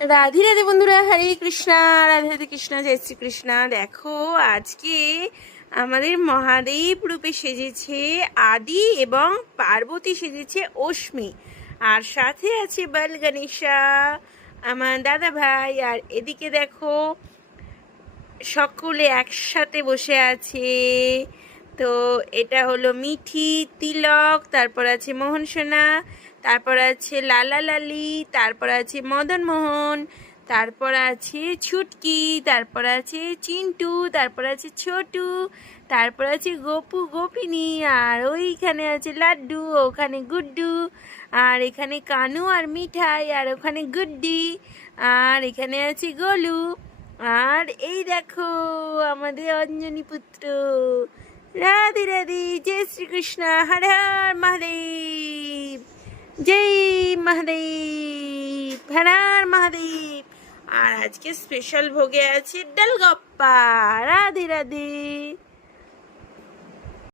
রাধে রাধে বন্ধুরা, হরে কৃষ্ণা। রাধে রাধে কৃষ্ণা, জয় শ্রীকৃষ্ণা। দেখো আজকে আমাদের মহাদেব রূপে সেজেছে আদি এবং পার্বতী সেজেছে অশ্মি, আর সাথে আছে বাল গণেশা আমার দাদা ভাই। আর এদিকে দেখো সকলে একসাথে বসে আছে। তো এটা হলো মিঠি, তিলক, তারপর আছে মোহন সোনা, তারপর আছে লালা লালি, তারপর আছে মদন মোহন, তারপর আছে ছুটকি, তারপর আছে চিন্টু, তারপর আছে ছোটু, তারপর আছে গোপু গোপিনী, আর ওইখানে আছে লাড্ডু, ওখানে গুড্ডু, আর এখানে কানু আর মিঠাই, আর ওখানে গুড্ডি, আর এখানে আছে গোলু। আর এই দেখো আমাদের অঞ্জনী পুত্র। রাধে রাধে, জয় শ্রীকৃষ্ণ, হর হর মহাদেব, জয় মহাদেব, হর হর মহাদেব। আর আজকে স্পেশাল ভোগে আছে ডালগপ্পা। রাধে রাধে।